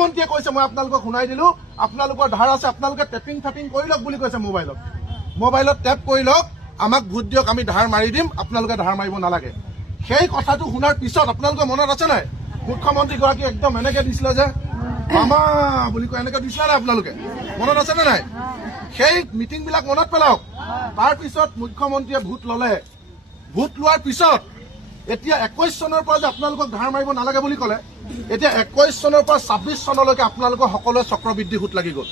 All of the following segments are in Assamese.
মন্ত্ৰীয়ে কৈছে মই আপোনালোকক শুনাই দিলো আপোনালোকৰ ধাৰ আছে আপোনালোকে টেপিং কৰি লওক বুলি কৈছে মোবাইলত টেপ কৰি লওক আমাক ভোট দিয়ক আমি ধাৰ মাৰি দিম আপোনালোকে ধাৰ মাৰিব নালাগে সেই কথাটো শুনাৰ পিছত আপোনালোকৰ মনত আছে নাই মুখ্যমন্ত্ৰীগৰাকী একদম এনেকে দিছিলে যে মামা বুলি কৈ এনেকে দিছিলে নাই আপোনালোকে মনত আছে নে নাই সেই মিটিংবিলাক মনত পেলাওক তাৰ পিছত মুখ্যমন্ত্ৰীয়ে ভোট ললে ভোট লোৱাৰ পিছত এতিয়া 21 চনৰ পৰা যে আপোনালোকক ধাৰ মাৰিব নালাগে বুলি ক'লে এতিয়া 21 চনৰ পৰা 26 চনলৈকে আপোনালোকৰ সকলোৱে চক্ৰবৃদ্ধি সুত লাগি গ'ল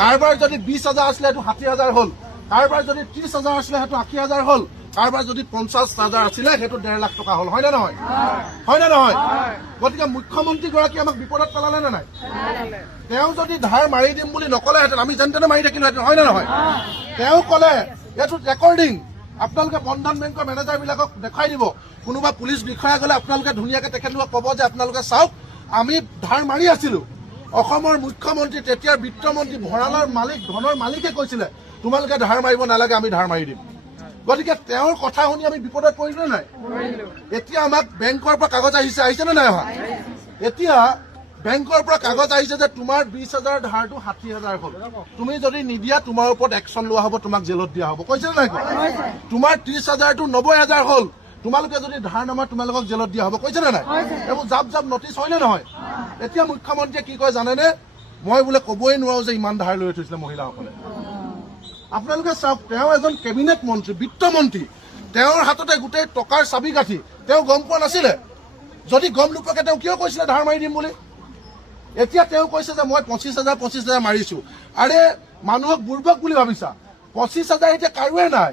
কাৰবাৰ যদি 20,000 আছিলে সেইটো 60,000 হ'ল কাৰবাৰ যদি 30,000 আছিলে সেইটো 80,000 হ'ল কাৰবাৰ যদি 50,000 আছিলে সেইটো 1.5 লাখ টকা হ'ল হয় নে নহয় গতিকে মুখ্যমন্ত্ৰীগৰাকী আমাক বিপদত পেলালে নে নাই তেওঁ যদি ধাৰ মাৰি দিম বুলি নকলেহেঁতেন আমি যেন তেনে মাৰি থাকিলোহেঁতেন হয় নে নহয় তেওঁ ক'লে এইটো ৰেকৰ্ডিং আপোনালোকে বন্ধন বেংকৰ মেনেজাৰ বিলাকক দেখাই দিব কোনোবা পুলিচ বিষয়া গ'লে আপোনালোকে ধুনীয়াকে তেখেতলোকক ক'ব যে আপোনালোকে চাওক আমি ধাৰ মাৰি আছিলো অসমৰ মুখ্যমন্ত্ৰী তেতিয়াৰ বিত্তমন্ত্ৰী ভঁৰালৰ মালিক ধনৰ মালিকে কৈছিলে তোমালোকে ধাৰ মাৰিব নালাগে আমি ধাৰ মাৰি দিম গতিকে তেওঁৰ কথা শুনি আমি বিপদত পৰিলো নাই এতিয়া আমাক বেংকৰ পৰা কাগজ আহিছে নে নাই অহা এতিয়া বেংকৰ পৰা কাগজ আহিছে যে তোমাৰ 20,000 ধাৰটো 60,000 হ'ল তুমি যদি নিদিয়া তোমাৰ ওপৰত একশ্যন লোৱা হ'ব তোমাক জেলত দিয়া হ'ব কৈছে নে নাই তোমাৰ 30,000টো 90,000 হ'ল তোমালোকে যদি ধাৰ নামা তোমালোকক জেলত দিয়া হ'ব কৈছে নে নাই এইবোৰ জাপ নটিচ হয় নে নহয় এতিয়া মুখ্যমন্ত্ৰীয়ে কি কয় জানেনে মই বোলে ক'বই নোৱাৰো যে ইমান ধাৰ লৈ থৈছিলে মহিলাসকলে আপোনালোকে চাওক তেওঁ এজন কেবিনেট মন্ত্ৰী বিত্তমন্ত্ৰী তেওঁৰ হাততে গোটেই টকাৰ চাবিকাঠি তেওঁ গম পোৱা নাছিলে যদি গম নোপোৱাকে তেওঁ কিয় কৈছিলে ধাৰ মাৰি দিম বুলি এতিয়া তেওঁ কৈছে যে মই 25,000 মাৰিছো আৰে মানুহক বুৰ্বক বুলি ভাবিছা 25,000 এতিয়া কাৰোৱে নাই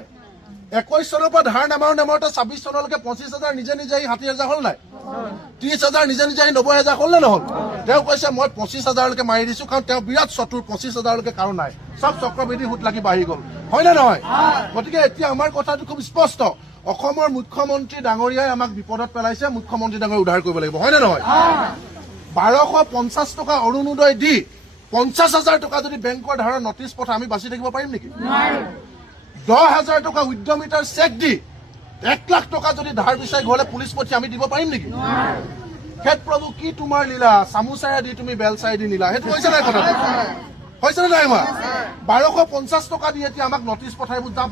21 চনৰ পৰা ধাৰ নামাৰোতে 26 চনলৈকে 25,000 নিজে 60,000 হ'ল নাই 30,000 নিজে 90,000 হ'ল নে নহ'ল তেওঁ কৈছে মই 25,000লৈকে মাৰি দিছো কাৰণ তেওঁ বিৰাট চতুৰ 25,000লৈকে কাৰো নাই সব চক্ৰবৃদ্ধি সুত লাগি বাঢ়ি গ'ল হয় নে নহয় গতিকে এতিয়া আমাৰ কথাটো খুব স্পষ্ট অসমৰ মুখ্যমন্ত্ৰী ডাঙৰীয়াই আমাক বিপদত পেলাইছে মুখ্যমন্ত্ৰী ডাঙৰীয়া উদ্ধাৰ কৰিব লাগিব হয় নে নহয় 1250 টকা অৰুণোদয় দি 50,000 টকা যদি বেংকৰ ধাৰৰ নটিচ পঠাই আমি বাচি থাকিব পাৰিম নেকি 10,000 টকা উদ্যমিতাৰ চেক দি 1 লাখ টকা যদি ধাৰ বিচাৰি ঘৰলে পুলিচ পঠিয়াই আমি দিব পাৰিম নেকি হে প্ৰভু কি তোমাৰ লীলা চামুচাৰে দি তুমি বেলচাৰে দি নিলা সেইটো হৈছে নাই কথাটো হৈছে নে নাই 1250 টকা দি এতিয়া আমাক নটিচ পঠাই জাপ